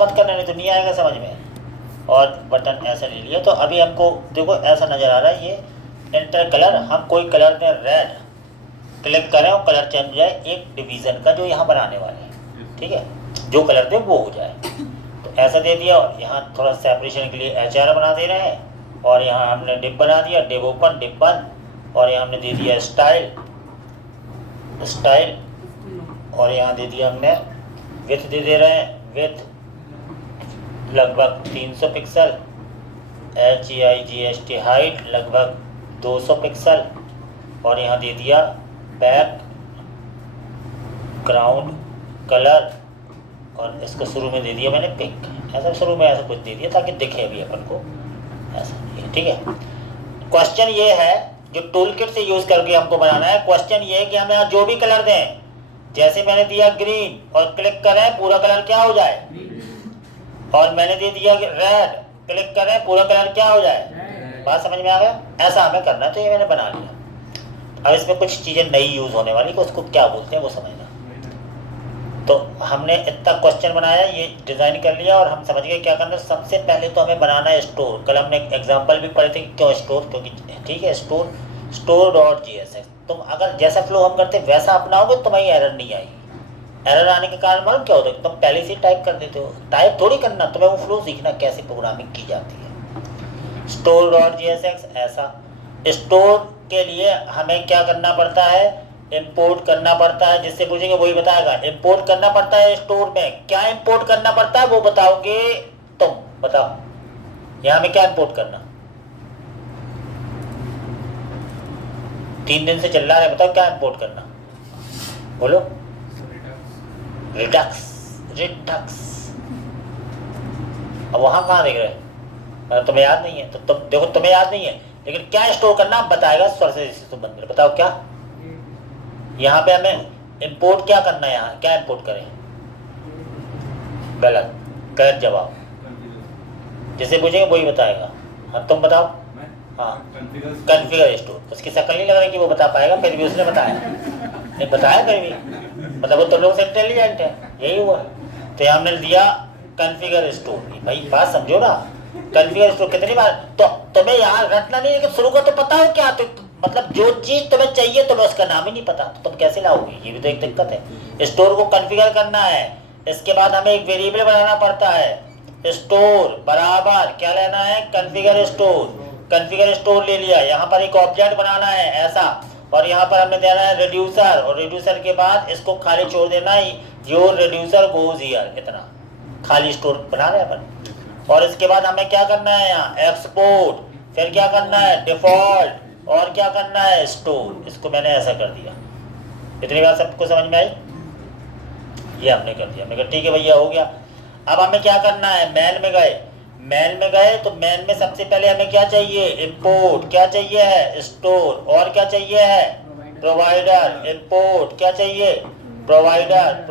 मत करना, नहीं तो नहीं आएगा समझ में। और बटन ऐसा ले लिया। तो अभी हमको देखो ऐसा नज़र आ रहा है, ये इंटर कलर, हम कोई कलर दें रेड, क्लिक करें और कलर चेंज हो जाए एक डिवीज़न का जो यहाँ बनाने वाले हैं, ठीक है, जो कलर दें वो हो जाए। तो ऐसा दे दिया। और यहाँ थोड़ा सेपरेशन के लिए HR बना दे रहे हैं। और यहाँ हमने डिप बना दिया, डिप ओपन डिप बंद। और यहाँ हमने दे दिया स्टाइल स्टाइल। और यहाँ दे दिया हमने विथ दे रहे हैं, विथ लगभग 300 पिक्सल, HEIGST हाइट लगभग 200 पिक्सल। और यहाँ दे दिया बैक ग्राउंड कलर, और इसको शुरू में दे दिया मैंने पिंक। ऐसा शुरू में ऐसा कुछ दे दिया ताकि दिखे अभी अपन को ऐसा, ठीक है। क्वेश्चन ये है जो टूल किट से यूज़ करके हमको बनाना है। क्वेश्चन ये है कि हमें यहाँ जो भी कलर दें, जैसे मैंने दिया ग्रीन और क्लिक करें पूरा कलर क्या हो जाए, और मैंने दे दिया रेड, क्लिक करें पूरा कलर क्या हो जाए। बात समझ में आ गया? ऐसा हमें करना है। तो ये मैंने बना लिया। अब इसमें कुछ चीज़ें नई यूज़ होने वाली कि उसको क्या बोलते हैं वो समझना। तो हमने इतना क्वेश्चन बनाया, ये डिज़ाइन कर लिया, और हम समझ गए क्या करना है। सबसे पहले तो हमें बनाना है स्टोर। कल हमने एक एग्जाम्पल भी पढ़े थे कि क्यों स्टोर, क्योंकि ठीक है store.jsx तुम अगर जैसा फ्लो हम करते वैसा अपनाओगे तो तुम्हें एरर नहीं आएगी। एरर आने के कारण मालूम क्या होता है, तुम पहले से टाइप कर देते हो। टाइप थोड़ी करना, तुम्हें वो फ्लो सीखना कैसे प्रोग्रामिंग की जाती है। store.jsx ऐसा। स्टोर के लिए हमें क्या करना पड़ता है, इंपोर्ट करना पड़ता है। जिससे पूछेंगे वही बताएगा। इंपोर्ट करना पड़ता है स्टोर में। क्या इंपोर्ट करना पड़ता है वो बताओगे तुम, बताओ यहाँ में क्या इंपोर्ट करना। 3 दिन से चल रहा है, बताओ क्या इंपोर्ट करना, बोलो। रिडक्स अब वहां कहाँ देख रहे, तुम्हें याद नहीं है तो तुम देखो, तुम्हें याद नहीं है लेकिन क्या स्टोर करना बताएगा स्वर से तुम बंद करो। बताओ क्या यहाँ पे हमें इंपोर्ट क्या करना है, यहाँ क्या इंपोर्ट करें। गलत जवाब। जैसे पूछेंगे वही बताएगा। हाँ तुम बताओ। हाँ कॉन्फ़िगर स्टोर। उसकी शक्ल नहीं लग रही कि वो बता पाएगा, फिर भी उसने बताया। नहीं बताया फिर भी, मतलब वो तुम लोग से इंटेलिजेंट है, यही हुआ। तो यहाँ हमने दिया कॉन्फ़िगर स्टोर। भाई बात समझो ना, कॉन्फ़िगर स्टोर कितनी बार तो तुम्हें यहाँ रटना नहीं, लेकिन शुरू को तो पता हो क्या, तो मतलब जो चीज़ तुम्हें चाहिए तुम्हें उसका नाम ही नहीं पता तो तुम कैसे लाओगे, ये भी तो एक दिक्कत है। स्टोर को कॉन्फ़िगर करना है। इसके बाद हमें एक वेरिएबल बनाना पड़ता है। स्टोर बराबर क्या लेना है, कॉन्फ़िगर स्टोर। कॉन्फ़िगर स्टोर ले लिया। यहाँ पर एक ऑब्जेक्ट बनाना है ऐसा, और यहाँ पर हमें देना है रिड्यूसर, और रिड्यूसर के बाद इसको खाली छोड़ देना है, योर रिड्यूसर गोज हियर, इतना खाली स्टोर बना रहे अपन। और इसके बाद हमें क्या करना है, यहाँ एक्सपोर्ट, फिर क्या करना है डिफॉल्ट, और क्या करना है स्टोर। इसको मैंने ऐसा कर दिया। इतनी बात सबको समझ में आई? ये हमने कर दिया। मैं ठीक है भैया हो गया। अब हमें क्या करना है, मेन में गए। मेन में गए तो मेन में सबसे पहले हमें क्या चाहिए, इंपोर्ट। क्या चाहिए है, स्टोर। और क्या चाहिए है, प्रोवाइडर। इंपोर्ट क्या चाहिए, प्रोवाइडर।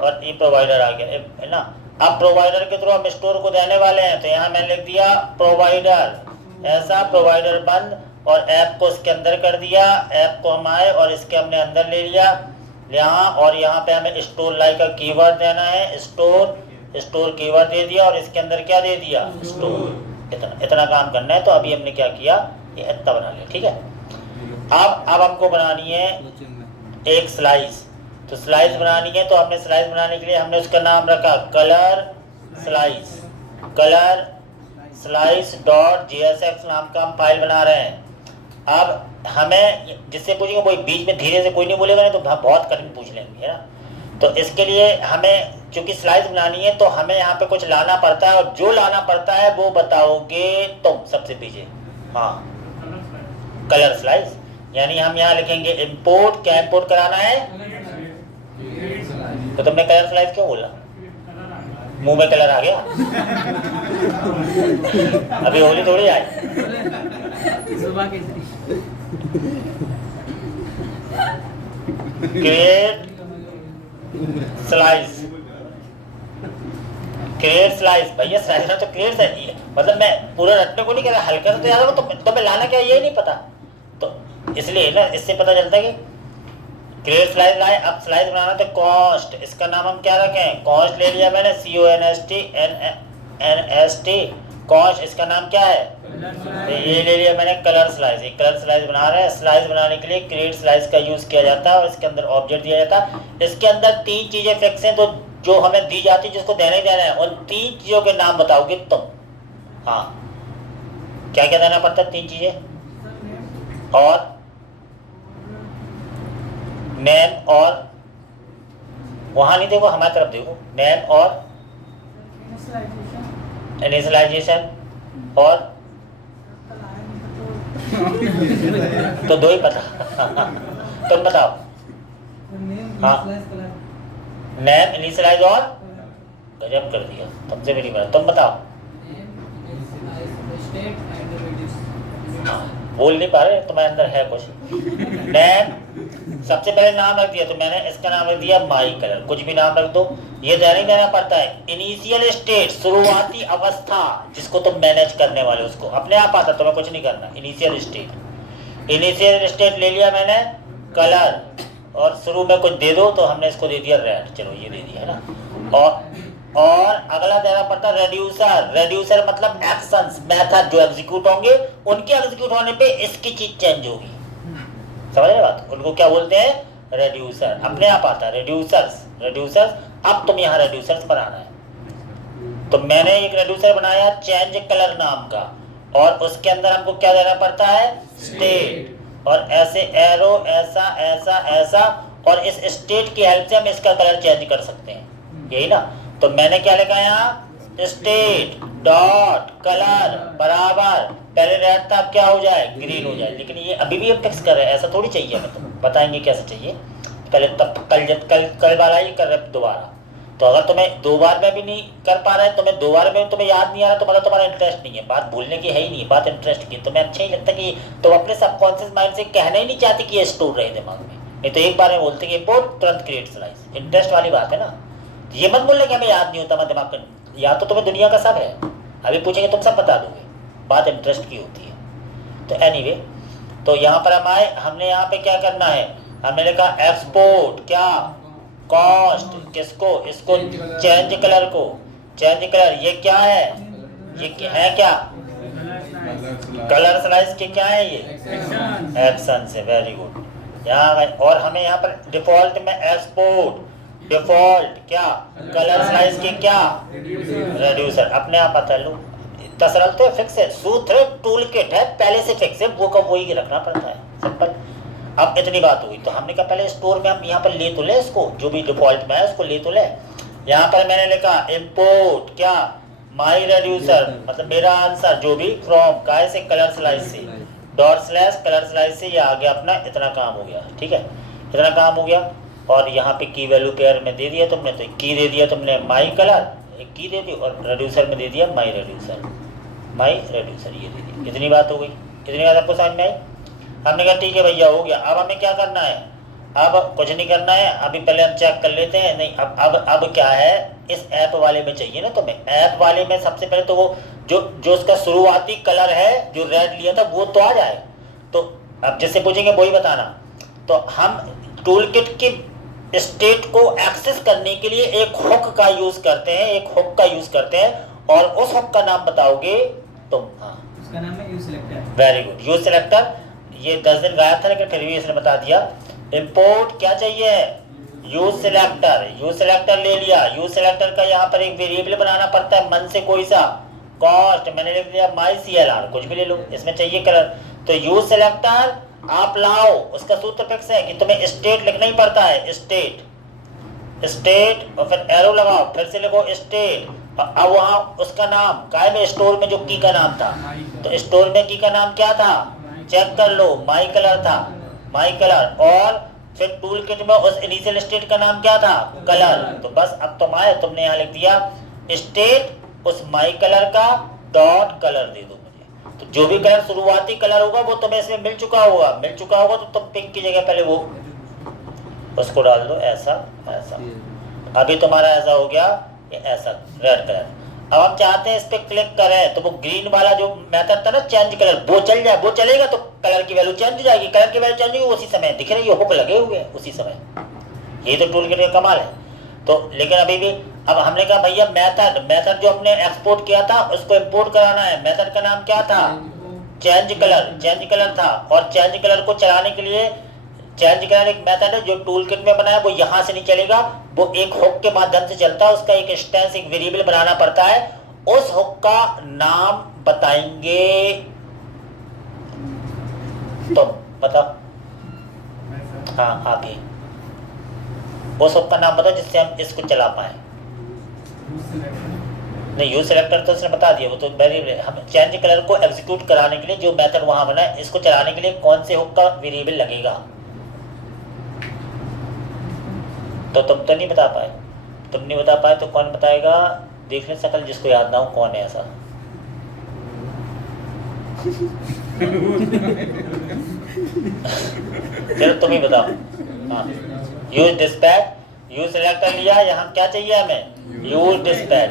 और ये प्रोवाइडर आ गया है ना। अब प्रोवाइडर के थ्रू हम स्टोर को देने वाले हैं, तो यहाँ मैंने लिख दिया प्रोवाइडर ऐसा, प्रोवाइडर बंद, और ऐप को इसके अंदर कर दिया। ऐप को हम आए और इसके हमने अंदर ले लिया यहाँ, और यहाँ पे हमें स्टोर लाइक का कीवर्ड देना है, स्टोर कीवर्ड दे दिया, और इसके अंदर क्या दे दिया, स्टोर। इतना काम करना है। तो अभी हमने क्या किया, ये इतना बना लिया, ठीक है। अब हमको बनानी है एक स्लाइस। तो स्लाइस बनानी है, तो हमने स्लाइस बनाने के लिए हमने उसका नाम रखा कलर स्लाइस.jsx नाम का हम फाइल बना रहे हैं। अब हमें जिससे पूछेंगे वही बीच में धीरे से कोई नहीं बोलेगा, नहीं तो बहुत कठिन पूछ लेंगे, है ना। तो इसके लिए हमें चूंकि स्लाइस बनानी है तो हमें यहाँ पे कुछ लाना पड़ता है, और जो लाना पड़ता है वो बताओगे तुम सबसे पीछे। हाँ कलर स्लाइस, यानी हम यहाँ लिखेंगे इंपोर्ट। क्या इंपोर्ट कराना है, तो तुमने कलर स्लाइस क्यों बोला, मुंह में कलर आ गया। अभी होली थोड़ी आई। क्रिएट स्लाइस भैया, स्लाइस तो क्रिएट सही है, मतलब मैं पूरा रटने को नहीं कह रहा, हल्का सा तो याद हो। तो मैं लाना क्या यही नहीं पता, तो इसलिए ना इससे पता चलता है कि क्रिएट स्लाइस लाए, अब स्लाइस बनाना तो कॉस्ट, इसका नाम हम क्या रखें, कॉस्ट ले लिया मैंने, CONST कॉस्ट, इसका नाम क्या है, तो ये ले लिया मैंने कलर स्लाइस। ये कलर स्लाइस बना रहे हैं, स्लाइस बनाने के लिए क्रिएट स्लाइस का यूज किया जाता है और इसके अंदर ऑब्जेक्ट दिया जाता है। इसके अंदर 3 चीजें फिक्स हैं, तो जो हमें दी जाती है जिसको देना ही देना है, उन 3 चीजों के नाम बताओगे तुम। हाँ, क्या क्या देना पड़ता है, 3 चीजें, और नेम, और वहां नहीं देखो, हमारी तरफ देखो, नेम और इनिशियलाइजेशन, और तो 2 ही पता तुम बताओ। हाँ, नेम, इनिशियलाइज और गजब कर दिया, तुमसे भी नहीं बना, तुम बताओ। बोल नहीं पा रहे, तुम्हारे अंदर है कुछ। नेम, सबसे पहले नाम रख दिया, तो मैंने इसका नाम रख दिया माई कलर, कुछ भी नाम रख दो, ये देना ही देना पड़ता है। इनिशियल स्टेट, शुरुआती अवस्था, जिसको तुम मैनेज करने वाले, उसको अपने आप आता, तुम्हें कुछ नहीं करना। इनिशियल स्टेट, इनिशियल स्टेट ले लिया मैंने कलर, और शुरू में कुछ दे दो, तो हमने इसको दे दिया रेड, चलो ये दे दिया है ना। और अगला देना पड़ता है रेड्यूसर। रेड्यूसर मतलब एक्शंस, मेथड जो एग्जीक्यूट होंगे, उनके एग्जीक्यूट होने पे इसकी चीज चेंज होगी, समझ रहे बात, उनको क्या बोलते हैं, रेड्यूसर, अपने आप आता है रेड्यूसर्स। रेड्यूसर्स, अब तुम यहाँ रेड्यूसर्स बनाना है, तो मैंने एक रेड्यूसर बनाया चेंज कलर नाम का, और उसके अंदर हमको क्या देना पड़ता है, स्टेट, और ऐसे एरो, ऐसा ऐसा ऐसा, और इस स्टेट की हेल्प से हम इसका कलर चेंज कर सकते हैं, यही ना। तो मैंने क्या लिखा यहाँ, स्टेट डॉट कलर बराबर, पहले रेड था, अब क्या हो जाए, ग्रीन हो जाए। लेकिन ये अभी भी हम फिक्स कर रहे हैं, ऐसा थोड़ी चाहिए हमें, तो बताएंगे कैसे चाहिए, पहले तब कल वाला ही कर रहे दोबारा। तो अगर तुम्हें 2 बार में भी नहीं कर पा रहे, तुम्हें 2 बार में तुम्हें याद नहीं आ रहा, तो मतलब तुम्हारा इंटरेस्ट नहीं है, बात भूलने की है ही नहीं, बात इंटरेस्ट की। तुम्हें अच्छा ही लगता कि तुम अपने सबकॉन्शियस माइंड से कहना ही नहीं चाहते कि ये स्टोर रहे दिमाग में, नहीं तो एक बार में बोलते कि बहुत तुरंत क्रिएट स्लाइस, इंटरेस्ट वाली बात है ना। ये मत बोलने कि हमें याद नहीं होता, मैं दिमाग का याद तो तुम्हें दुनिया का सब है, अभी पूछेंगे तुम सब बता दोगे, बात इंटरेस्ट की होती है। तो एनीवे, तो यहाँ पर हम आए, हमने यहाँ पे क्या करना है, हमने लिखा एक्सपोर्ट क्या, कॉस्ट, किसको, इसको चेंज कलर को, चेंज कलर, ये क्या है, ये है क्या, कलर स्लाइस के क्या है, ये एक्शन से, वेरी गुड। यहाँ और हमें यहाँ पर डिफॉल्ट में एक्सपोर्ट, डिफॉल्ट क्या, कलर स्लाइस के क्या, रेड्यूसर, अपने आप आता है। लो तसरल तो फिक्स है, सूत्र टूल किट है, पहले से फिक्स है, वो का वही रखना पड़ता है, सिंपल। अब इतनी बात हुई, तो हमने कहा पहले स्टोर में हम यहाँ पर ले तो ले, इसको जो भी डिफॉल्ट में है उसको ले तो ले। यहाँ पर मैंने लिखा इम्पोर्ट क्या, माई रेड्यूसर, मतलब मेरा आंसर जो भी, फ्रॉम काय से, कलर स्लाइस से, डॉट स्लैश कलर स्लाइस से, ये आ गया अपना, इतना काम हो गया, ठीक है, इतना काम हो गया। और यहाँ पे की वैल्यू पेयर में दे दिया तुमने, तो की दे दिया तुमने माई कलर, एक की दे दी, और रेड्यूसर में दे दिया माई रेड्यूसर, माई रेड्यूसर ये दे दी। कितनी बात हो गई, कितनी बात आपको समझ में आई। हमने कहा ठीक है भैया हो गया, अब हमें क्या करना है, अब कुछ नहीं करना है, अभी पहले हम चेक कर लेते हैं। नहीं, अब क्या है, इस ऐप वाले में चाहिए ना तुम्हें, ऐप वाले में सबसे पहले तो वो जो उसका शुरुआती कलर है जो रेड लिया था वो तो आ जाए। तो अब जिससे पूछेंगे वही बताना। तो हम टूल किट की स्टेट को एक्सेस करने के लिए एक हुक का यूज करते हैं, एक हुक का यूज करते हैं, और उस हुक का नाम बताओगे तुम। हाँ, उसका नाम है use selector. Very good, use selector. ये 10 दिन गायब था लेकिन फिर भी इसने बता दिया। इंपोर्ट क्या चाहिए, यूज सिलेक्टर। यूज सिलेक्टर ले लिया, यूज सिलेक्टर का यहाँ पर एक वेरिएबल बनाना पड़ता है मन से, कोई सा, कॉस्ट, मैंने लिख दिया माई CLR, कुछ भी ले लो, इसमें चाहिए कलर। तो यूज सिलेक्टर आप लाओ, उसका सूत्र फिक्स है कि तुम्हें स्टेट लिखना ही पड़ता है, स्टेट, स्टेट, और फिर एरो लगाओ, फिर से लिखो स्टेट। अब वहाँ उसका नाम काय में, स्टोर में जो की का नाम था, तो स्टोर में की का नाम क्या था, चेक कर लो, माई कलर था, माई कलर। और फिर टूल किट में उस इनिशियल स्टेट का नाम क्या था, कलर। तो बस अब तुम आए, तुमने यहाँ लिख दिया स्टेट उस माई कलर का डॉट कलर दे दो मुझे। तो जो भी कलर शुरुआती कलर होगा वो तुम्हें इसमें मिल चुका होगा, तो तुम पिंक की जगह पहले वो उसको डाल दो, ऐसा ऐसा। अभी तुम्हारा ऐसा हो गया, ये ऐसा रेड कलर। अब हम चाहते हैं इस पे क्लिक करें तो वो ग्रीन वाला जो मेथड था ना चेंज कलर, वो चल जाए, वो चलेगा तो कलर की वैल्यू चेंज हो जाएगी, कलर की वैल्यू चेंज होगी उसी समय दिख रही है, हुक लगे हुए हैं उसी समय। ये तो टूल किट का कमाल है। तो लेकिन अभी भी अब हमने कहा भैया मेथड जो हमने एक्सपोर्ट किया था उसको इंपोर्ट कराना है। मेथड का नाम क्या था? चेंज कलर था। और चेंज कलर को चलाने के लिए चेंज कलर एक मेथड है जो टूल किट में बनाया, वो यहाँ से नहीं चलेगा, वो एक हुक के माध्यम से चलता है। उसका एक इंस्टेंस, एक वेरिएबल बनाना पड़ता है। उस हुक का नाम बताएंगे तो बताओ। हाँ आप ही उस हुक का नाम बताओ जिससे हम इसको चला पाए। नहीं, यूज सेलेक्टर तो उसने बता दिया, वो तो वेरिएबल। हम चेंज कलर को एग्जीक्यूट कराने के लिए जो मेथड वहां बना है, इसको चलाने के लिए कौन से हुक का वेरिएबल लगेगा, तो तुम तो नहीं बता पाए। तुम नहीं बता पाए तो कौन बताएगा? देख ले सकल, जिसको याद ना हो कौन है ऐसा। चलो तुम ही बताओ। हाँ, यूज डिस्पैच, यूज सेलेक्टर लिया, यहाँ क्या चाहिए हमें? Use dispatch.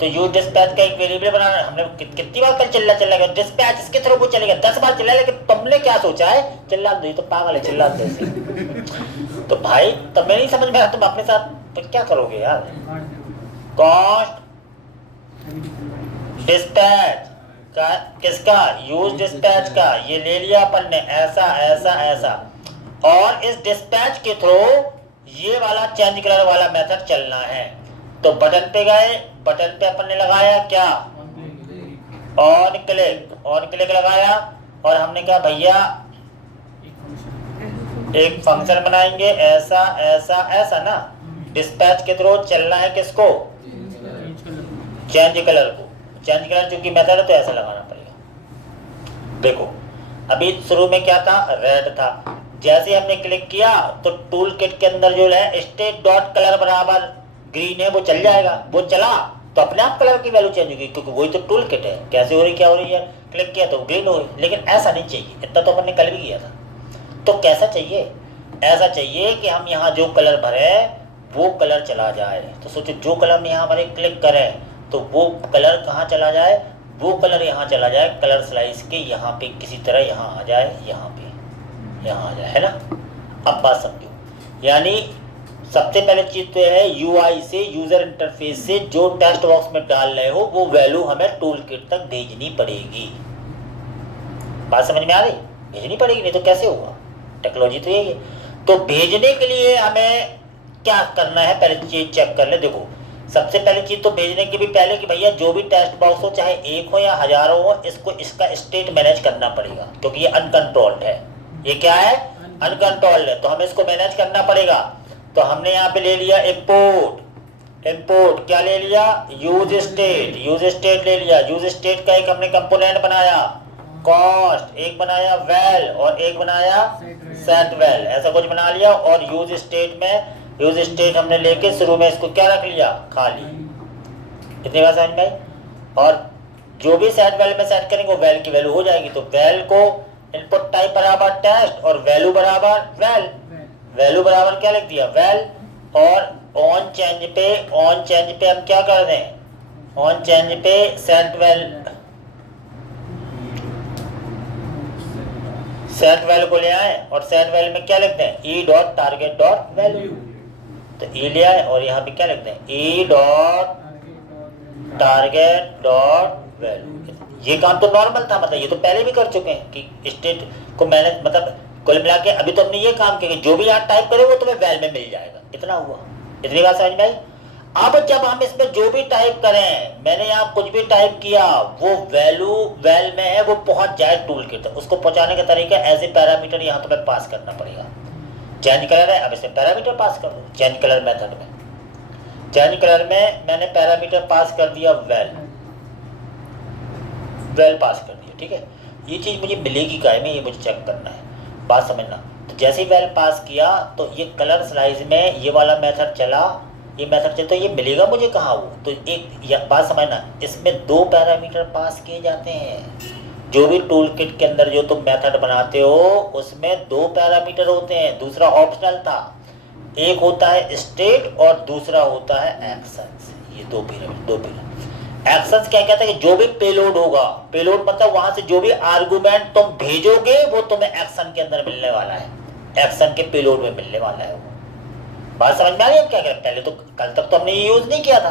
तो यूज डिस्पैच का एक वेरिएबल बनाना। हमने कितनी बार कल चिल्ला गया डिस्पैच, इसके थ्रू वो चलेगा, 10 बार चिल्ला, लेकिन तुमने क्या सोचा है? चिल्ला दो, तो पागल है, चिल्ला दो ऐसे। तो भाई तुम्हें नहीं समझ में आया, तुम अपने साथ तो क्या करोगे यार? कॉस्ट डिस्पैच का, किसका? यूज डिस्पैच का। ये ले लिया अपन ने, ऐसा ऐसा ऐसा, और इस डिस्पैच के थ्रू ये वाला चेंज कलर वाला मेथड चलना है। तो बटन पे गए, बटन पे अपन ने लगाया क्या? ऑन क्लिक लगाया, और हमने कहा भैया एक फंक्शन बनाएंगे, ऐसा ऐसा ऐसा ना। डिस्पैच के थ्रू चलना है किसको? चेंज कलर को। चेंज कलर चूंकि मेथड है तो ऐसा लगाना पड़ेगा। देखो अभी शुरू में क्या था? रेड था। जैसे हमने क्लिक किया तो टूल किट के अंदर जो है स्टेट डॉट कलर बराबर ग्रीन है, वो चल जाएगा। वो चला तो अपने आप कलर की वैल्यू चेंज होगी, क्योंकि वही तो टूल किट है। कैसे हो रही, क्या हो रही है? क्लिक किया तो ग्रीन हो गई। लेकिन ऐसा नहीं चाहिए, इतना तो अपन ने कल भी किया था। तो कैसा चाहिए? ऐसा चाहिए कि हम यहाँ जो कलर भरे वो कलर चला जाए। तो सोचो, जो कलर हम यहाँ भरे क्लिक करें तो वो कलर कहाँ चला जाए? वो कलर यहाँ चला जाए, कलर स्लाइस के यहाँ पे किसी तरह यहाँ आ जाए, यहाँ पे यहाँ आ जाए, है ना? अब बात समझो। यानी सबसे पहले चीज तो है यूआई से, यूजर इंटरफेस से जो टेक्स्ट बॉक्स में डाल रहे हो वो वैल्यू हमें टूल किट तक भेजनी पड़ेगी। बात समझ में आ रही? भेजनी पड़ेगी, नहीं तो कैसे होगा? टेक्नोलॉजी तो यही है। तो भेजने के लिए हमें क्या करना है, पहले चीज चेक कर ले। देखो सबसे पहली चीज तो भेजने के भी पहले कि भैया जो भी टेक्स्ट बॉक्स हो, चाहे एक हो या हजारों हो, इसको इसका स्टेट मैनेज करना पड़ेगा, क्योंकि ये अनकंट्रोल्ड है। ये क्या है? अनकंट्रोल्ड है, तो हमें इसको मैनेज करना पड़ेगा। तो हमने यहाँ पे ले लिया इंपोर्ट क्या ले लिया? यूज स्टेट ले लिया। यूज स्टेट का एक हमने कंपोनेंट बनाया, कॉस्ट एक बनाया, वेल और एक बनाया सेट वेल, ऐसा कुछ बना लिया। और यूज स्टेट हमने लेके शुरू में इसको क्या रख लिया? खाली। इतनी बात समझ में आई? और जो भी सेट वेल में सेट करेंगे वो वेल की वैल्यू हो जाएगी। तो वेल को इनपुट टाइप बराबर टेक्स्ट और वैल्यू बराबर वेल। वैल्यू बराबर क्या लिख दिया? वेल। और ऑन चेंज पे हम क्या कर दें? ऑन चेंज पे सेट वेल को ले आए, और सेट वेल में क्या लिखते हैं? E dot target dot value. तो ई ले आए और यहाँ पे क्या लिखते हैं? E dot target dot value. ये काम तो नॉर्मल था, मतलब ये तो पहले भी कर चुके हैं कि स्टेट को मैनेज, मतलब कुल मिला के अभी तो हमने ये काम किया कि जो भी यहाँ टाइप करे वो तुम्हें वेल में मिल जाएगा। इतना हुआ, इतनी बात समझ में आई? अब जब हम इसमें जो भी टाइप करें, मैंने यहाँ कुछ भी टाइप किया, वो वैल्यू वेल में है, वो पहुंच जाए टूल किट तक। उसको पहुंचाने का तरीका एज ए पैरामीटर यहाँ तुम्हें पास करना पड़ेगा। चेंज कलर है, अब इसमें पैरामीटर पास कर दो। चेंज कलर मेथड में, चेंज कलर में मैंने पैरामीटर पास कर दिया वेल पास कर दिया, ठीक है। ये चीज़ मुझे मिलेगी काय में, ये मुझे चेक करना है, बात समझना। तो जैसे ही वेल पास किया तो ये कलर स्लाइस में ये वाला मेथड चला, ये मेथड चला, तो ये मिलेगा मुझे कहाँ? वो तो एक बात समझना, इसमें 2 पैरामीटर पास किए जाते हैं। जो भी टूल किट के अंदर जो तुम मेथड बनाते हो उसमें 2 पैरामीटर होते हैं, दूसरा ऑप्शनल था। एक होता है स्टेट और दूसरा होता है एक्शन। ये 2 पैरामीटर। एक्शंस क्या कहता है कि जो भी पेलोड होगा, पेलोड मतलब वहां से जो भी आर्गुमेंट तुम भेजोगे वो तुम्हें एक्शन के अंदर मिलने वाला है, एक्शन के पेलोड में मिलने वाला है। बात समझ में आ रही है? क्या करें, पहले तो कल तक तो हमने ये यूज नहीं किया था,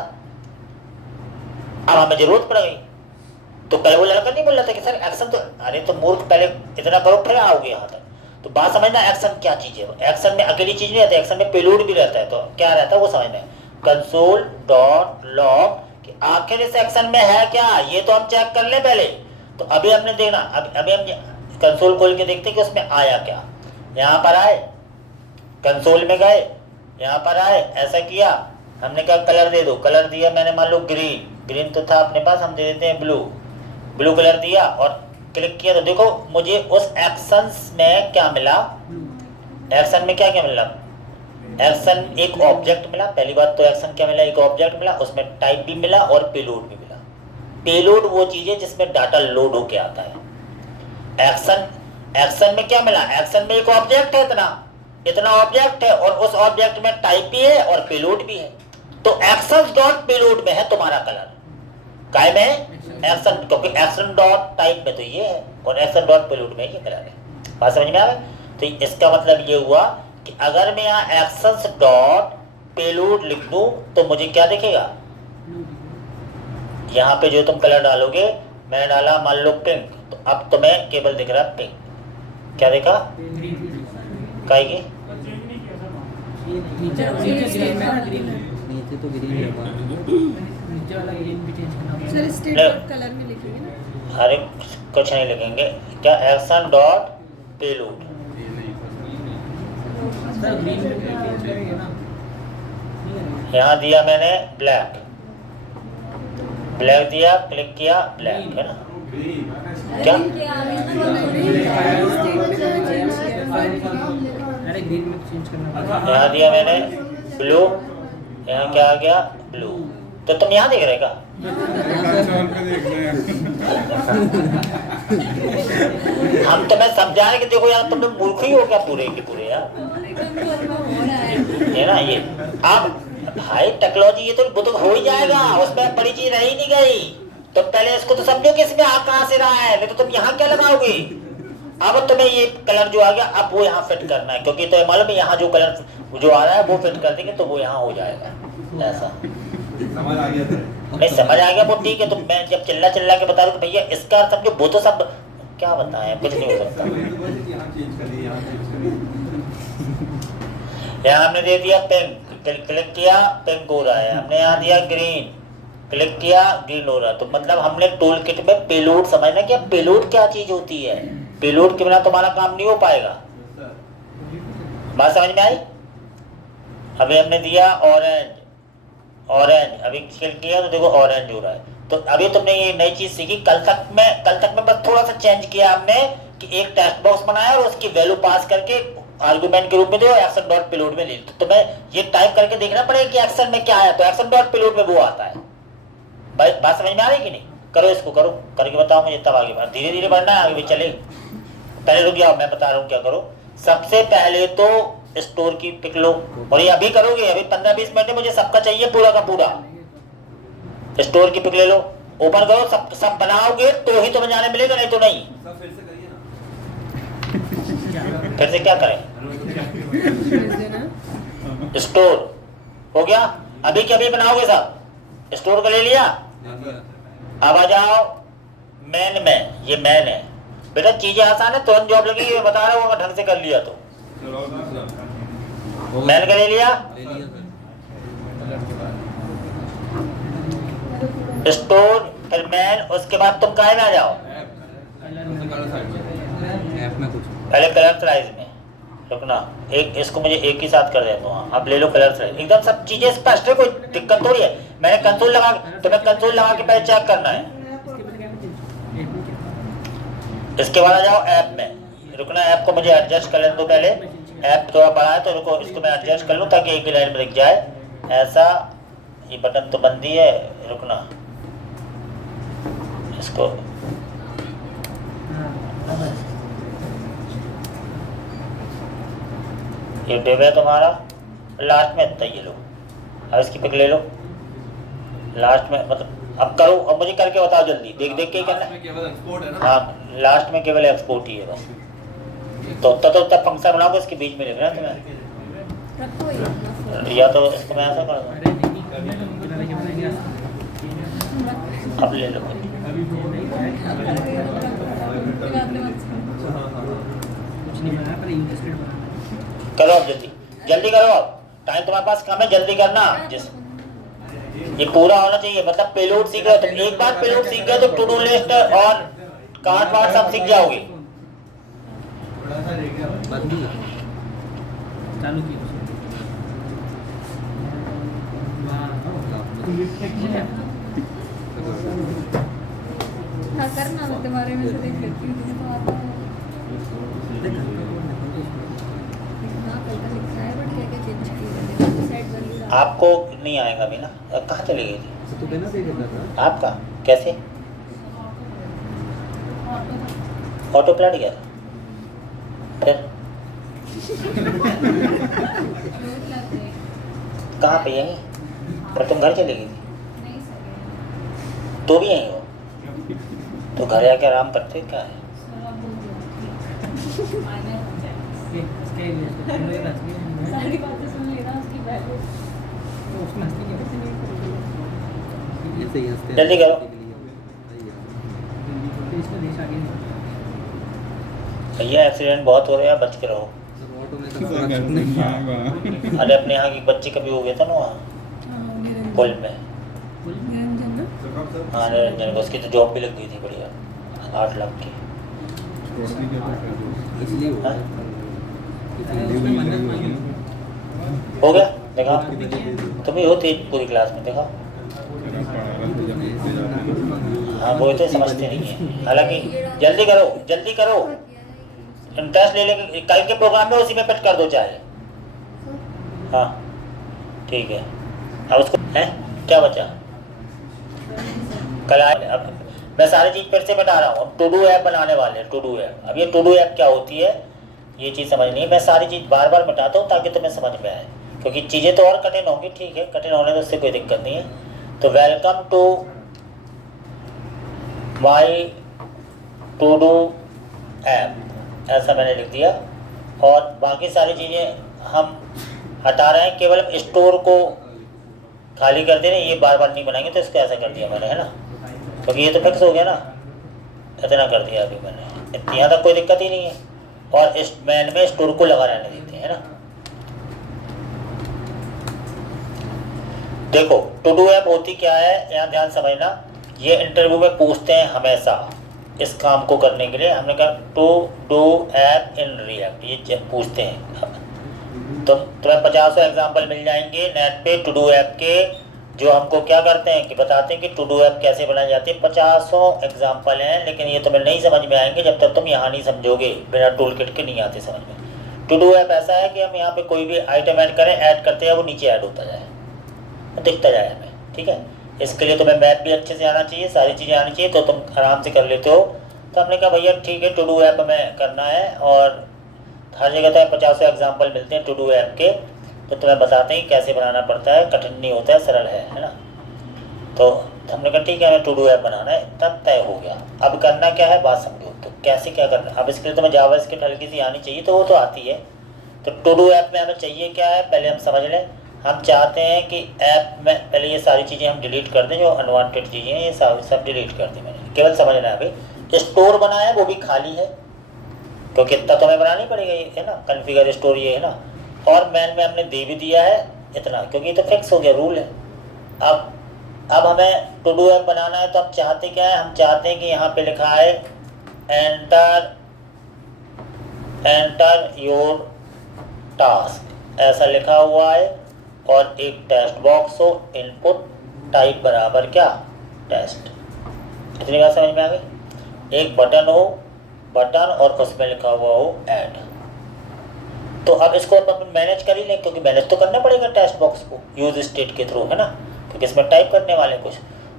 अब हमें जरूरत पड़ गई। तो कल वो लड़का नहीं बोल रहा था कि सर एक्शन तो, अरे तो मूर्ख पहले इतना करो फिर आओगे यहाँ तक। तो बात समझना, एक्शन क्या चीज है। एक्शन में अकेली चीज नहीं रहता, एक्शन में पेलोड भी रहता है। तो क्या रहता है वो समझना है। कंसोल डॉट लॉग कि आखिर इस एक्शन में है क्या, ये तो हम चेक कर ले पहले। तो अभी हमने देखना, अभी हम कंसोल खोल के देखते कि उसमें आया क्या। यहाँ पर आए, कंसोल में गए, यहाँ पर आए, ऐसा किया, हमने कहा कलर दे दो, कलर दिया मैंने, मान लो ग्रीन, ग्रीन तो था अपने पास, हम दे देते हैं ब्लू, ब्लू कलर दिया और क्लिक किया। तो देखो मुझे उस एक्शंस में क्या मिला, एक्शन में क्या क्या मिला, एक्शन एक ऑब्जेक्ट मिला। पहली बात तो एक्शन क्या मिला, एक ऑब्जेक्ट मिला, उसमें टाइप भी मिला और पेलोड भी मिला। पेलोड वो चीज है जिसमें डाटा लोड होके आता है। एक्शन में क्या मिला, एक्शन में एक ऑब्जेक्ट है, इतना ऑब्जेक्ट है और उस ऑब्जेक्ट में टाइप भी है और पेलोड भी है। तो एक्शन डॉट पेलोड में है तुम्हारा कलर, काय में एक्शन, क्योंकि एक्शन डॉट टाइप में तो ये है और एक्शन डॉट पेलोड में ये कलर है। बात समझ में आ गई? तो इसका मतलब ये हुआ कि अगर मैं यहाँ एक्शंस डॉट पेलोड लिख दूं तो मुझे क्या दिखेगा, यहाँ पे जो तुम कलर डालोगे, मैंने डाला मान लो पिंक, तो अब तुम्हें केवल दिख रहा पिंक। क्या देखा, काय की नीचे तो ग्रीन है, नीचे वाला ग्रीन भी चेंज करना सर स्टेट कलर में लिखेंगे ना। अरे कुछ नहीं लिखेंगे, क्या action dot payload, sir green में चेंज करेंगे ना। यहाँ दिया मैंने ब्लैक, ब्लैक दिया, क्लिक किया, ब्लैक है ना। क्या अरे ग्रीन में चेंज करना। यहाँ दिया मैंने ब्लू, यहाँ क्या आ गया ब्लू। तो तुम यहाँ देख रहे का, हम तुम्हें समझा रहे कि देखो यार तुम लोग मूर्ख ही हो क्या पूरे के पूरे यार, है ना। ये अब भाई टेक्नोलॉजी ये तो वो तो हो ही जाएगा, उसमें बड़ी चीज रह ही नहीं गई। तो पहले इसको तो समझो कि इसमें आ कहाँ से रहा है, नहीं तो तुम यहाँ क्या लगाओगे। अब तुम्हें ये कलर जो आ गया अब वो यहाँ फिट करना है, क्योंकि तो मालूम है यहाँ जो कलर जो आ रहा है वो फिट कर देंगे तो वो यहाँ हो जाएगा। ऐसा समझ आ गया था? नहीं समझ आ गया वो ठीक है। तो मैं जब चिल्ला चिल्ला के बता रहा हूँ भैया इसका समझो, वो तो सब क्या बताएं, कुछ नहीं हो सकता। यहाँ चेंज करिए, यहाँ चेंज करिए। यहाँ हमने दे दिया पिंक, क्लिक किया पिंक हो रहा है। हमने यहाँ दिया ग्रीन, क्लिक किया ग्रीन हो रहा है। तो मतलब हमने टूल किट में पेलोड समझना कि पेलोड क्या चीज होती है। पेलोड के बिना तुम्हारा काम नहीं हो पाएगा। बात समझ में आई? अभी हमने दिया ऑरेंज, ऑरेंज अभी क्लिक किया तो देखो ऑरेंज हो रहा है। तो अभी तुमने ये नई चीज सीखी। कल तक में बस थोड़ा सा चेंज किया हमने कि एक टेक्स्ट बॉक्स बनाया और उसकी वैल्यू पास करके आर्गुमेंट के रूप में दो एक्शन डॉट पेलोड में ले। तो तुम्हें ये टाइप करके देखना पड़ेगा कि एक्शन में क्या है, तो एक्शन डॉट पेलोड में वो आता है। बात समझ में आ रही कि नहीं? करो इसको, करो करके बताओ मुझे, तब आगे बढ़, धीरे धीरे बढ़ना है, आगे भी चले। पहले रुक जाओ, मैं बता रहा हूँ क्या करो। सबसे पहले तो स्टोर की पिक लो, और ये अभी करोगे, अभी 15-20 मिनट में मुझे सबका चाहिए पूरा का पूरा। स्टोर की पिक ले लो, ओपन करो, सब बनाओगे तो ही तुम्हें जाने मिलेगा, नहीं तो नहीं। सब फिर से करिए ना। फिर से क्या करें? स्टोर हो गया, अभी के अभी बनाओगे सब। स्टोर का ले लिया, अब आ जाओ मैन में। ये मैन है बेटा, चीजें आसान है, तुरंत जॉब लगेगी, मैं बता रहा हूँ अगर ढंग से कर लिया तो। मैन का ले लिया, स्टोर, फिर मैन, उसके बाद तुम काहे में आ जाओ, पहले कलर स्लाइड में रुकना। एक इसको मुझे एक ही साथ कर देता हूँ। अब ले लो कलर स्लाइड, एकदम सब चीजें स्पष्ट है, कोई दिक्कत थोड़ी है। मैंने कंसोल लगा, तुम्हें कंसोल लगा के पहले चेक करना है। इसके बाद आ जाओ ऐप में, रुकना, ऐप को मुझे एडजस्ट कर लेने दो पहले। ऐप थोड़ा बड़ा है तो रुको, इसको मैं एडजस्ट कर लूँ ताकि एक ही लाइन में दिख जाए। ऐसा, ये बटन तो बंद ही है, रुकना, इसको ये डिव है तुम्हारा, लास्ट में इतना ये लो। अब इसकी पिक ले लो, लास्ट में मतलब अब करो, अब मुझे करके बताओ जल्दी, देख देख के ही करना लास्ट में केवल एक्सपोर्ट है ना। हाँ लास्ट में केवल एक्सपोर्ट ही है बस। तो तब फंक्शन बनाओगे इसके बीच में लिखना तुम्हें, रखो ये अपना फोन। या तो इसको मैं ऐसा कर दूँ, अरे नहीं मैंने तो उनको डाला के बनाएंगे अब ले लो। अभी वो नहीं बिगाड़ने मत इसको। अच्छा, हाँ, हाँ, हाँ। कुछ नहीं बनाया पर यूनिवर्सिटी बनाना करो अब जल्दी जल्दी करो, अब टाइम तुम्हारे पास कम है, जल्दी करना। जिस ये पूरा होना चाहिए, मतलब पेलोड सीख रहे हो तुम, एक बार पेलोड सीख गए तो टू डू लिस्ट और कार्ड वार्ड सब सीख जाओगे। थोड़ा सा रह गया। चालू किया हाँ करना, मैं तुम्हारे में से देख लेती हूँ तुझे तो आता है। हाँ कल का लिखा है बट क्या क्या चेंज किया सेट वैल्यू डाल। आपको नहीं आएगा अभी ना, अब कहाँ चली गई थी तो बिना पे करना था। आपका, कैसे ऑटो प्लाट गया था? फिर रोज लाते हैं। कहाँ पे, यहीं? पर तुम घर चली गई थी नहीं सर तो भी यहीं हो, तो घर आके आराम करते क्या है? सारी बातें सुन लेना उसकी पहले। ऐसे ही हंसते जल्दी करो। भैया एक्सीडेंट बहुत हो रहे हैं, बच के रहो। ऑटो में तो सुरक्षित अरे अपने यहाँ की बच्ची कभी हो गया था ना वहाँ पुल में, निरंजन ना। तो कब सर? हाँ निरंजन को, उसकी तो जॉब भी लग गई थी बढ़िया, 8 लाख की। इसलिए हाँ? नहीं हो गया, देखा तुम ही हो तेज पूरी क्लास में, देखा। हाँ वो तो समझते नहीं है, हालांकि जल्दी करो जल्दी करो, इंटरेस्ट ले लेके कल के प्रोग्राम में उसी में पिट कर दो चाहे। हाँ ठीक है, अब उसको है क्या बचा कल आए। अब मैं सारी चीज़ फिर से बता रहा हूँ, अब टू डू ऐप बनाने वाले हैं, टू डू ऐप। अब ये टू डू ऐप क्या होती है ये चीज़ समझनी है, मैं सारी चीज़ बार बार बताता हूँ ताकि तुम्हें समझ में आए, क्योंकि चीज़ें तो और कठिन होंगी, ठीक है कठिन होने में उससे कोई दिक्कत नहीं है। तो welcome to my to do app ऐसा मैंने लिख दिया, और बाकी सारी चीज़ें हम हटा रहे हैं, केवल स्टोर को खाली कर दे रहे हैं, ये बार बार नहीं बनाएंगे, तो इसको ऐसा कर दिया मैंने, है ना, क्योंकि ये तो फिक्स हो गया ना, इतना कर दिया अभी मैंने, यहाँ तक कोई दिक्कत ही नहीं है। और इस मैन में स्टोर को लगा रहने देते हैं ना। देखो टू डू ऐप होती क्या है, यहाँ ध्यान समझना, ये इंटरव्यू में पूछते हैं हमेशा इस काम को करने के लिए। हमने कहा to do app in React, ये पूछते हैं। तो तुम्हें 50 एग्जाम्पल मिल जाएंगे नेट पे टू डू ऐप के, जो हमको क्या करते हैं कि बताते हैं कि टू डू ऐप कैसे बनाई जाती है। 50 एग्जाम्पल हैं, लेकिन ये तुम्हें नहीं समझ में आएंगे जब तक तुम यहाँ नहीं समझोगे, बिना टूल किट के नहीं आते समझ में। टू डू ऐप ऐसा है कि हम यहाँ पे कोई भी आइटम ऐड करें, ऐड करते हैं वो नीचे ऐड होता जाए, दिखता जाए हमें, ठीक है। इसके लिए तुम्हें मैथ भी अच्छे से आना चाहिए, सारी चीज़ें आनी चाहिए, तो तुम आराम से कर लेते हो। तो हमने कहा भैया ठीक है टू डू ऐप हमें करना है, और हर जगह तो 50 एग्जाम्पल मिलते हैं टू डू ऐप के, तो तुम्हें बताते हैं कैसे बनाना पड़ता है, कठिन नहीं होता है, सरल है ना। तो हमने कहा ठीक है हमें टू डू ऐप बनाना है, तब तय हो गया। अब करना क्या है बात समझो, तो कैसे क्या करना है। अब इसके लिए तुम्हें जावा स्क्रिप्ट हल्की सी आनी चाहिए, तो वो तो आती है। तो टू डू ऐप में हमें चाहिए क्या है, पहले हम समझ लें। हम चाहते हैं कि ऐप में पहले ये सारी चीज़ें हम डिलीट कर दें, जो अनवांटेड चीज़ें हैं ये सब डिलीट कर दें। मैंने केवल समझना है अभी, स्टोर बनाया है वो भी खाली है, क्योंकि इतना तो हमें बनानी पड़ेगी, है ना, कॉन्फ़िगर स्टोर ये है ना। और मैन में हमने दे भी दिया है इतना, क्योंकि ये तो फिक्स हो गया, रूल है। अब हमें टू डू ऐप बनाना है, तो हम चाहते क्या है, हम चाहते हैं कि यहाँ पे लिखा है एंटर योर टास्क, ऐसा लिखा हुआ है, और एक टेक्स्ट बॉक्स हो, इनपुट टाइप बराबर क्या टेस्ट। इतनी बात समझ में आ गई। एक बटन हो, बटन और उसमें लिखा हुआ हो ऐड। तो अब इसको अपन मैनेज कर ही लें, क्योंकि मैनेज तो करना पड़ेगा टेक्स्ट बॉक्स को यूज स्टेट के थ्रू, है ना, क्योंकि इसमें टाइप करने वाले कुछ।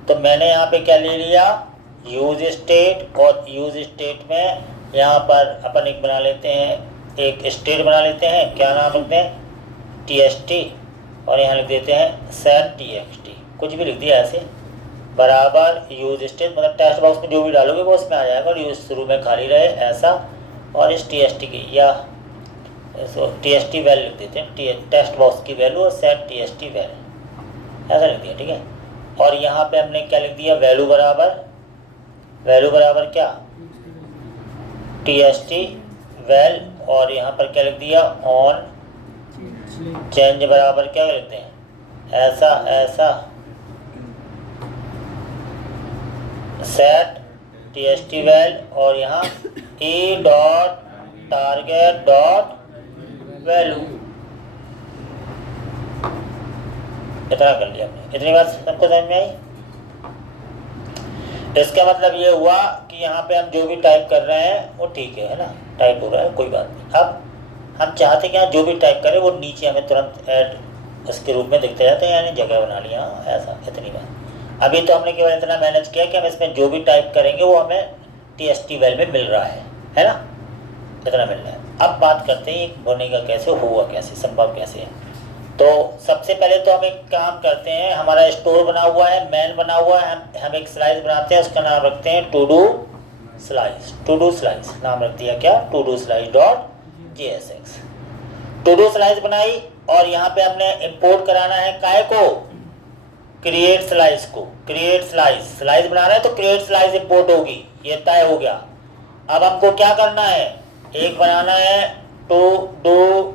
तो मैंने यहाँ पे क्या ले लिया, यूज स्टेट, और यूज स्टेट में यहाँ पर अपन एक बना लेते हैं, एक स्टेट बना लेते हैं, क्या नाम रखते हैं TST, और यहाँ लिख देते हैं set txt। कुछ भी लिख दिया ऐसे, बराबर यूज स्टेट, मतलब टेक्स्ट बॉक्स में जो भी डालोगे वो उसमें आ जाएगा और यूज शुरू में खाली रहे ऐसा। और इस TST की या TST वैल्यू लिख देते हैं, टेक्स्ट बॉक्स की वैल्यू और सेट TST वैल्यू ऐसा लिख दिया, ठीक है। और यहाँ पे हमने क्या लिख दिया, वैल्यू बराबर क्या, TST वैल, और यहाँ पर क्या लिख दिया, ऑन चेंज बराबर क्या लिखते हैं, ऐसा सेट TST वैल, और यहाँ E dot target dot value, इतना कर लिया हमने। इतनी बात सबको समझ में आई। इसका मतलब ये हुआ कि यहाँ पे हम जो भी टाइप कर रहे हैं वो ठीक है ना, टाइप हो रहा है, कोई बात नहीं। अब हम चाहते कि जो भी टाइप करें वो नीचे हमें तुरंत ऐड उसके रूप में दिखते जाते हैं, यानी जगह बना लिया ऐसा, इतनी बात। अभी तो हमने केवल इतना मैनेज किया कि हम इसमें जो भी टाइप करेंगे वो हमें TST वैल में मिल रहा है ना, इतना मिल रहा है। अब बात करते हैं बनेगा कैसे, हुआ कैसे, संभव कैसे है। तो सबसे पहले तो हम एक काम करते हैं, हमारा स्टोर बना हुआ है, मैन बना हुआ है, हम एक स्लाइस बनाते हैं, उसका नाम रखते हैं टू डू स्लाइस नाम रख दिया क्या, to do slice dot JSX। To do slice बनाई और यहाँ पे हमने इंपोर्ट कराना है काय को, क्रिएट स्लाइस को, क्रिएट स्लाइस बना रहे हैं तो क्रिएट स्लाइस इंपोर्ट होगी, ये तय हो गया। अब हमको क्या करना है, एक बनाना है टू डू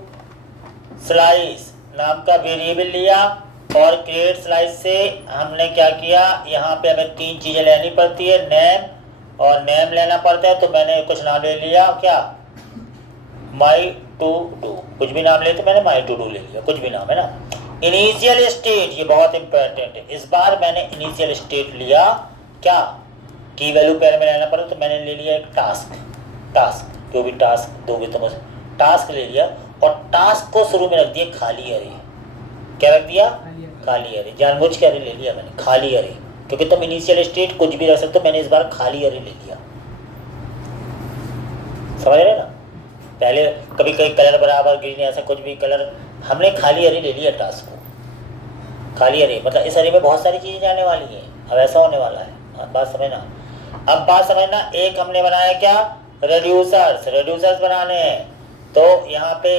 स्लाइस नाम का वेरिएबल लिया, और क्रिएट स्लाइस से हमने क्या किया, यहाँ पे हमें 3 चीज़ें लेनी पड़ती है, नेम और नेम लेना पड़ता है, तो मैंने कुछ नाम ले लिया, क्या, माई टू डू, कुछ भी नाम ले तो मैंने माई टू डू ले लिया, कुछ भी नाम है ना। इनिशियल स्टेट, ये बहुत इंपॉर्टेंट है, इस बार मैंने इनिशियल स्टेट लिया क्या, की वैल्यू पैर में लेना पड़ा, तो मैंने ले लिया एक टास्क, जो भी टास्क दोगे तुम उस टास्क ले लिया, और टास्क को शुरू में रख दिया खाली अरे, क्या रख दिया, खाली अरे, जानबूझ के अरे ले लिया मैंने, खाली अरे, क्योंकि तुम इनिशियल स्टेट कुछ भी रख सकते हो, मैंने इस बार खाली अरे ले लिया, समझ रहे ना। पहले कभी कहीं कलर बराबर ग्रीन ऐसा कुछ भी कलर, हमने खाली अरे ले लिया, टास्क को खाली अरे, मतलब इस अरे में बहुत सारी चीज़ें जाने वाली हैं, अब ऐसा होने वाला है, बात समझना। अब बात समझना, एक हमने बनाया क्या, रेड्यूसर्स बनाने हैं, तो यहाँ पे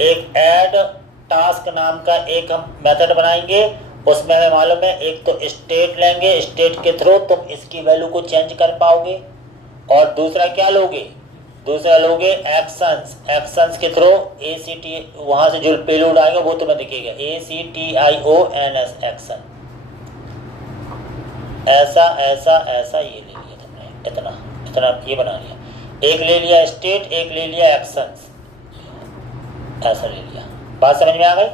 एक ऐड टास्क नाम का एक हम मेथड बनाएंगे, उसमें हमें मालूम है एक तो स्टेट लेंगे, स्टेट के थ्रू तुम इसकी वैल्यू को चेंज कर पाओगे, और दूसरा क्या लोगे, दूसरा लोगे एक्शंस के थ्रू ACT, वहाँ से जो पेलोड आएगा वो तुम्हें दिखेगा, ACTIONS एक्शन, ऐसा ये ले लिया तुमने, इतना ये बना लिया, एक ले लिया स्टेट, एक ले लिया एक्शंस, ऐसा ले लिया, बात समझ में आ गई।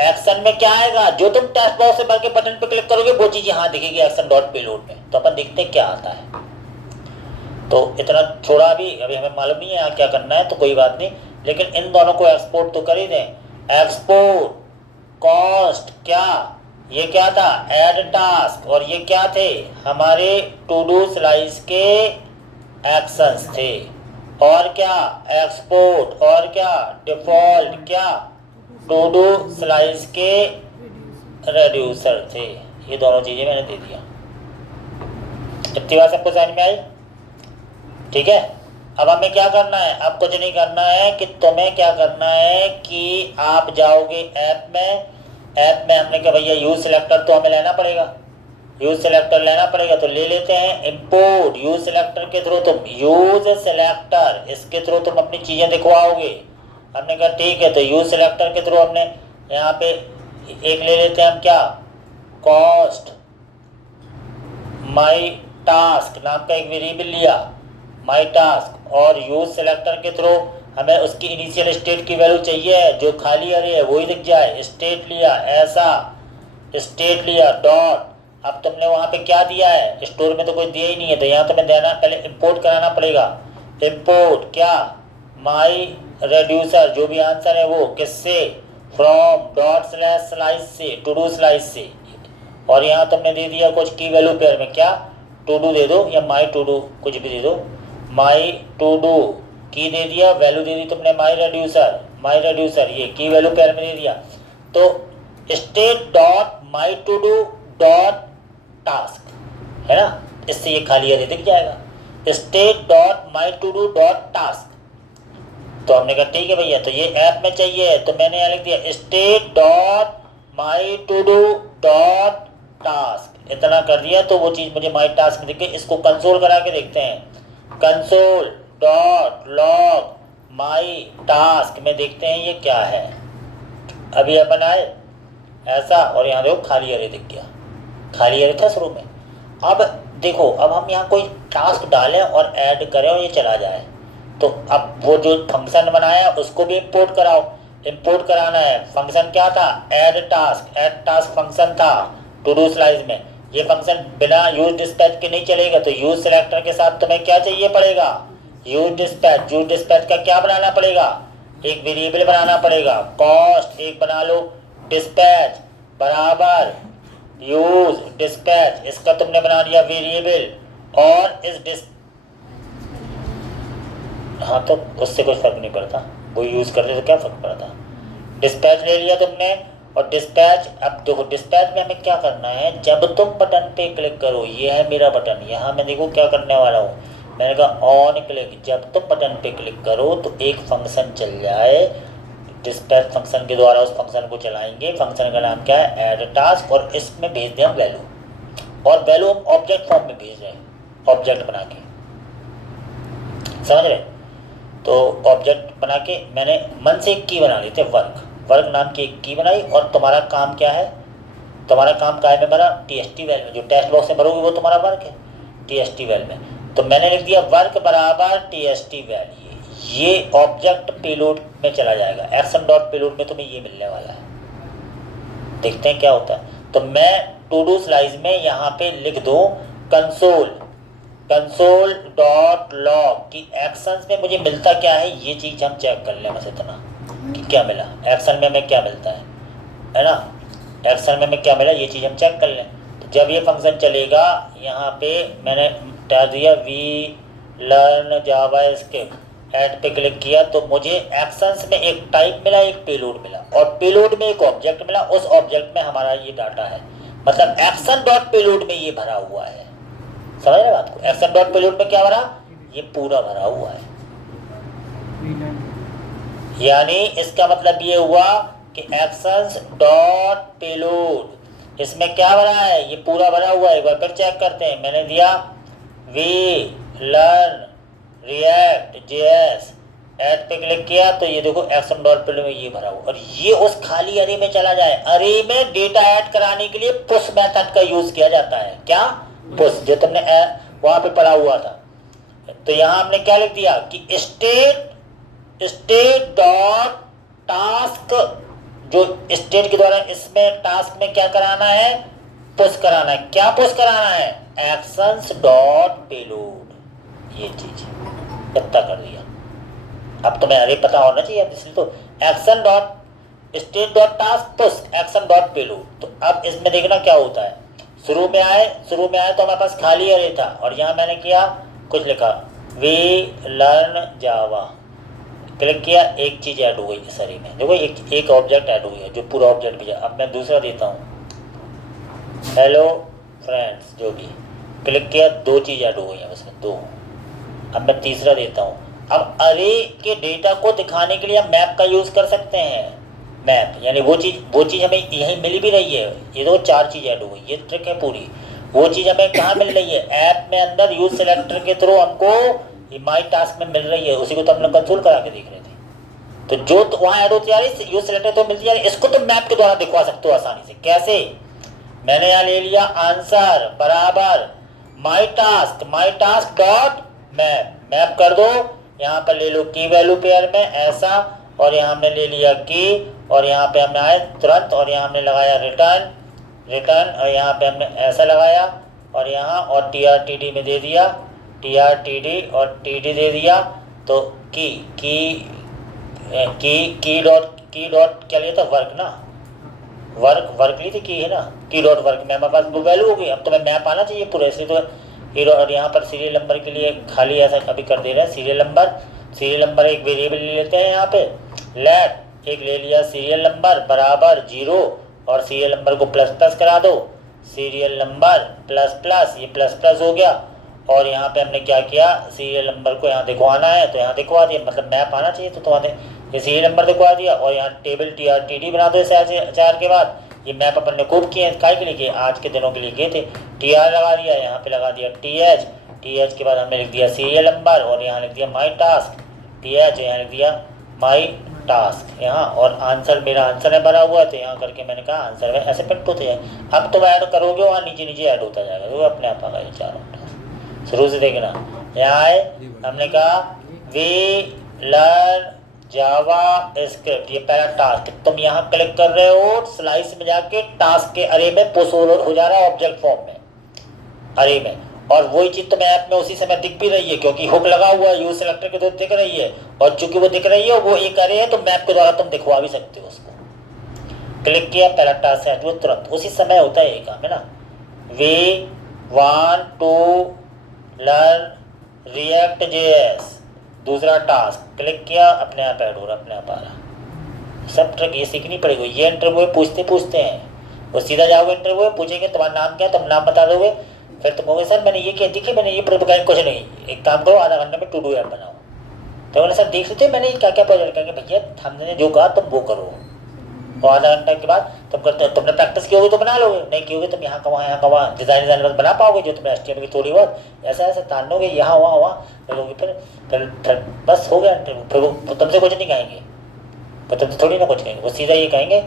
एक्शन में क्या आएगा, जो तुम टेक्स्ट बॉक्स से भर के बटन पे क्लिक करोगे वो चीज़ यहाँ दिखेगी एक्शन डॉट पेलोड में, तो अपन देखते हैं क्या आता है। तो इतना छोड़ा अभी हमें मालूम नहीं है यहाँ क्या करना है, तो कोई बात नहीं, लेकिन इन दोनों को एक्सपोर्ट तो कर ही दें। एक्सपोर्ट कॉस्ट, क्या ये क्या था, ऐड टास्क, और ये क्या थे, हमारे टू डू स्लाइस के एक्शंस थे, और क्या एक्सपोर्ट, और क्या डिफॉल्ट, क्या टू डू स्लाइस के रेड्यूसर थे, ये दोनों चीज़ें मैंने दे दिया। इतनी बात सबको समझ में आई, ठीक है। अब हमें क्या करना है, अब कुछ नहीं करना है, कि तुम्हें क्या करना है कि आप जाओगे ऐप में हमने कहा भैया यूज सिलेक्टर तो हमें लेना पड़ेगा, यूज सिलेक्टर लेना पड़ेगा, तो ले लेते हैं इंपोर्ट यूज सिलेक्टर के थ्रू, तुम यूज सिलेक्टर इसके थ्रू तुम अपनी चीज़ें दिखवाओगे। हमने कहा ठीक है, तो यूज सिलेक्टर के थ्रू हमने यहाँ पे एक ले लेते हैं हम, क्या, कॉस्ट माई टास्क नाम का एक वेरिएबल लिया, माई टास्क, और यूज सिलेक्टर के थ्रू हमें उसकी इनिशियल स्टेट की वैल्यू चाहिए, जो खाली अरे है वही दिख जाए, स्टेट लिया, ऐसा स्टेट लिया डॉट, अब तुमने वहाँ पे क्या दिया है, स्टोर में तो कोई दिया ही नहीं है, तो यहाँ तुम्हें देना, पहले इंपोर्ट कराना पड़ेगा, इंपोर्ट क्या, माई रेड्यूसर, जो भी आंसर है वो किससे, फ्रॉम डॉट स्लाइस से, टू डू स्लाइस से, और यहाँ तुमने दे दिया कुछ की वैल्यू पेयर में, क्या टू डू दे दो या माई टू डू, कुछ भी दे दो, माई टू डू की दे दिया, वैल्यू दे दी तुमने माई रेड्यूसर, ये की वैल्यू पेयर में दे दिया, तो state dot my to do dot task, है ना, इससे ये खाली अरे दिख जाएगा। State dot my to do dot task, तो हमने कहा ठीक है भैया, तो ये ऐप में चाहिए, तो मैंने यहाँ लिख दिया state dot my to do dot task, इतना कर दिया तो वो चीज़ मुझे माई टास्क में दिख गई। इसको कंसोल करा के देखते हैं, console dot log my task में देखते हैं ये क्या है। अभी अपन आए ऐसा, और यहाँ देखो खाली अरे दिख गया, खाली अरे था शुरू में। अब देखो, अब हम यहाँ कोई टास्क डालें और ऐड करें और ये चला जाए, तो अब वो जो फंक्शन बनाया उसको भी इंपोर्ट कराओ। इंपोर्ट कराना है, फंक्शन क्या था, ऐड टास्क फंक्शन था टू डू स्लाइस में। ये फंक्शन बिना यूज डिस्पैच के नहीं चलेगा, तो यूज सेलेक्टर के साथ तुम्हें क्या चाहिए पड़ेगा, यूज डिस्पैच का क्या बनाना पड़ेगा, एक वेरिएबल बनाना पड़ेगा, कॉस्ट एक बना लो, डिस्पैच बराबर यूज डिस्पैच, इसका तुमने बना दिया वेरिएबल, और इस हाँ, तो उससे कोई फर्क नहीं पड़ता, वो यूज़ करते तो क्या फ़र्क पड़ता। डिस्पैच ले लिया तुमने, और डिस्पैच, अब देखो डिस्पैच में हमें क्या करना है, जब तुम बटन पे क्लिक करो, ये है मेरा बटन, यहाँ मैं देखो क्या करने वाला हूँ, मैंने कहा ऑन क्लिक, जब तुम बटन पे क्लिक करो तो एक फंक्शन चल जाए, डिस्पैच फंक्शन के द्वारा उस फंक्शन को चलाएंगे। फंक्शन का नाम क्या है, ऐड टास्क, और इसमें भेज दें हम वैल्यू, और वैल्यू हम ऑब्जेक्ट फॉर्म में भेज रहे हैं, ऑब्जेक्ट बना के, समझ रहे। तो ऑब्जेक्ट बना के मैंने मन से एक की बना ली थी, वर्क नाम की एक की बनाई, और तुम्हारा काम क्या है, तुम्हारा काम काय में भरा, TST वेल में, जो टेक्स्ट बॉक्स में भरोगे वो तुम्हारा वर्क है, TST वेल में। तो मैंने लिख दिया वर्क बराबर TST वेल, ये ऑब्जेक्ट पेलोड में चला जाएगा, एक्शन डॉट पेलोड में तुम्हें ये मिलने वाला है। देखते हैं क्या होता है। तो मैं टू डू स्लाइस में यहाँ पे लिख दूँ कंसोल डॉट लॉग की एक्शंस में मुझे मिलता क्या है, ये चीज़ हम चेक कर लें बस इतना कि क्या मिला, एक्शन में हमें क्या मिलता है ना, एक्शन में हमें क्या मिला, ये चीज़ हम चेक कर लें। तो जब ये फंक्शन चलेगा, यहाँ पे मैंने डाल दिया we learn JavaScript, add पे क्लिक किया तो मुझे एक्शंस में एक टाइप मिला, एक पेलोड मिला, और पेलोड में एक ऑब्जेक्ट मिला, उस ऑब्जेक्ट में हमारा ये डाटा है, मतलब एक्शन डॉट पेलोड में ये भरा हुआ है। समझ रहे बात को, एक्शन डॉट पेलोड में क्या भरा, ये पूरा भरा हुआ है। यानी इसका मतलब ये हुआ कि एक्शंस डॉट पेलोड, इसमें क्या भरा है, ये पूरा भरा हुआ है। एक बार फिर चेक करते हैं, मैंने दिया we learn React JS, add पे क्लिक किया तो ये देखो एक्शन डॉट पेलोड में ये भरा हुआ, और ये उस खाली अरे में चला जाए। अरे में डेटा ऐड कराने के लिए पुश मेथड का यूज किया जाता है, क्या, पुश, जो तुमने वहां पे पढ़ा हुआ था। तो यहाँ हमने क्या लिख दिया कि स्टेट डॉट टास्क, जो स्टेट के द्वारा इसमें टास्क में क्या कराना है, पुश कराना है। क्या पुश कराना है, एक्शंस डॉट पेलोड, ये चीज इतना कर दिया। अब तुम्हें अरे पता होना चाहिए, इसलिए तो action dot state dot task push action dot payload. तो अब इसमें देखना क्या होता है, शुरू में आए तो हमारे पास खाली अरे था, और यहाँ मैंने किया कुछ लिखा वी लर्न जावा, क्लिक किया, एक चीज़ ऐड हो गई इस अरे में, देखो एक ऑब्जेक्ट ऐड हो गया, जो पूरा ऑब्जेक्ट भेजा। अब मैं दूसरा देता हूँ, हेलो फ्रेंड्स, जो भी, क्लिक किया, दो चीज़ ऐड हो गई है उसमें, दो। अब मैं तीसरा देता हूँ। अब अरे के डेटा को दिखाने के लिए हम मैप का यूज़ कर सकते हैं, मैप, यानी वो चीज़ हमें यहीं मिल भी रही है। ये दो चार चीज़ ऐड हो गई, ये ट्रिक है पूरी। वो चीज़ हमें कहाँ मिल रही है, ऐप में अंदर यूज सेलेक्टर के थ्रू हमको ये माई टास्क में मिल रही है, उसी को तो हम लोग कंसोल करा के देख रहे थे। तो जो तो वहाँ ऐड होती जा रही, यूज सेलेक्टर तो मिलती जा रही, इसको तो मैप के द्वारा दिखवा सकते हो आसानी से। कैसे, मैंने यहाँ ले लिया आंसर बराबर माई टास्क डॉट मैप कर दो, यहाँ पर ले लो की वैल्यू पेयर में ऐसा, और यहाँ हमने ले लिया की, और यहाँ पे हमने आए तुरंत, और यहाँ हमने लगाया रिटर्न, और यहाँ पे हमने ऐसा लगाया, और यहाँ और TRTD में दे दिया, TRTD और TD दे दिया। तो की डॉट क्या लिया था, वर्क ना, वर्क ली थी, की है ना, की डॉट वर्क में हमारे पास वो वैल्यू हो गई। अब तुम्हें मैप आना चाहिए पूरा, इसलिए तो और यहाँ पर सीरियल नंबर के लिए खाली ऐसा कभी कर दे रहा है, सीरियल नंबर एक वेरिएबल ले लेते हैं यहाँ पे, लेट एक ले लिया सीरियल नंबर बराबर 0, और सीरियल नंबर को प्लस प्लस करा दो, सीरियल नंबर प्लस प्लस, ये प्लस प्लस हो गया। और यहाँ पे हमने क्या किया, सीरियल नंबर को यहाँ दिखवाना है तो यहाँ दिखवा दिया, मतलब मैप आना चाहिए तो तुम्हारे ये सीरियल नंबर दिखवा दिया। और यहाँ टेबल TRTD बना दो चार के बाद। ये मैप अपन ने खूब किए हैं, काय के लिए किए, आज के दिनों के लिए किए थे। TR लगा दिया, यहाँ पे लगा दिया TH के बाद हमने लिख दिया सीरियल नंबर और यहाँ लिख दिया माई टास्क, TH यहाँ लिख दिया माई टास्क यहाँ। और आंसर, मेरा आंसर है भरा हुआ तो यहाँ करके मैंने कहा आंसर में ऐसे प्रिंट होते जाए। अब तुम ऐड करोगे वहाँ नीचे नीचे ऐड होता जाएगा, तो अपने आप आएगा ये चारों टास्क। शुरू से देखना, यहाँ आए हमने कहा वी लर्न जावा स्क्रिप्ट, ये पहला टास्क। तुम यहाँ क्लिक कर रहे हो, स्लाइस में जाके टास्क के अरे में पुश हो जा रहा है ऑब्जेक्ट फॉर्म में, अरे में। और वही चीज तुम्हें ऐप में उसी समय दिख भी रही है क्योंकि हुक लगा हुआ है, यूज सेलेक्टर के द्वारा दिख रही है। और चूंकि वो दिख रही है वो एक अरे है तो मैप के द्वारा तुम दिखवा भी सकते हो उसको। क्लिक किया, पहला टास्क है जो तुरंत उसी समय होता है, ये काम है ना। We want to learn React JS, दूसरा टास्क। क्लिक किया, अपने आप ऐड हो रहा, अपने आप आ रहा। सब ट्रिक ये सीखनी पड़ेगी। ये इंटरव्यू पूछते हैं, वो सीधा जाओगे इंटरव्यू पूछेंगे तुम्हारा नाम क्या है, तुम नाम बता दोगे, फिर तुम कहोगे सर मैंने ये क्या देखिए, मैंने ये प्रोजेक्ट, कुछ नहीं, एक काम करो आधा घंटे में टू डू ऐप बनाओ। तो मैंने सर देख लेते मैंने क्या क्या प्रोजेक्ट, कहेंगे भैया हमने जो कहा तुम वो करो। और आधा घंटे के बाद तुम करते, तुमने प्रैक्टिस की होगी तो बना लोगे, नहीं की होगी तुम यहाँ का वहाँ डिजाइन बस बना पाओगे जो तुमने HTML की थोड़ी बहुत ऐसा तान लोगे, यहाँ वहाँ फिर बस हो गया इंटरव्यू। फिर वो तुमसे कुछ नहीं कहेंगे, पर तुमसे थोड़ी ना कुछ कहेंगे, वो सीधा ये कहेंगे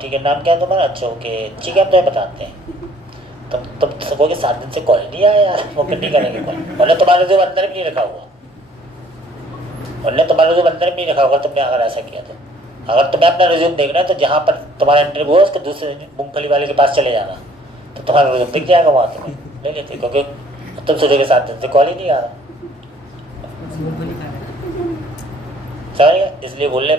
ठीक है नाम क्या है तुम्हारा, अच्छा ओके ठीक है हम तुम्हें बताते हैं। तुम कहोगे 7 दिन से कॉल नहीं आया यार, वो फिर नहीं करेंगे कॉल। उन्होंने तुम्हारा जो अंदर भी नहीं रखा हुआ, उन्होंने तुम्हारा जो अंदर भी नहीं रखा होगा तुमने अगर ऐसा किया तो। अगर तुम्हें अपना रिज्यूम देखना है तो जहाँ पर तुम्हारा इंटरव्यू है उसके दूसरे मूंगफली वाले के पास चले जाना, तो तुम्हारा रिज्यूम दिख जाएगा वहाँ, तुम्हें ले लेते। क्योंकि तुम सोचोगे 7 दिन से कॉल ही नहीं आ रहा, समझ गया, इसलिए बोलने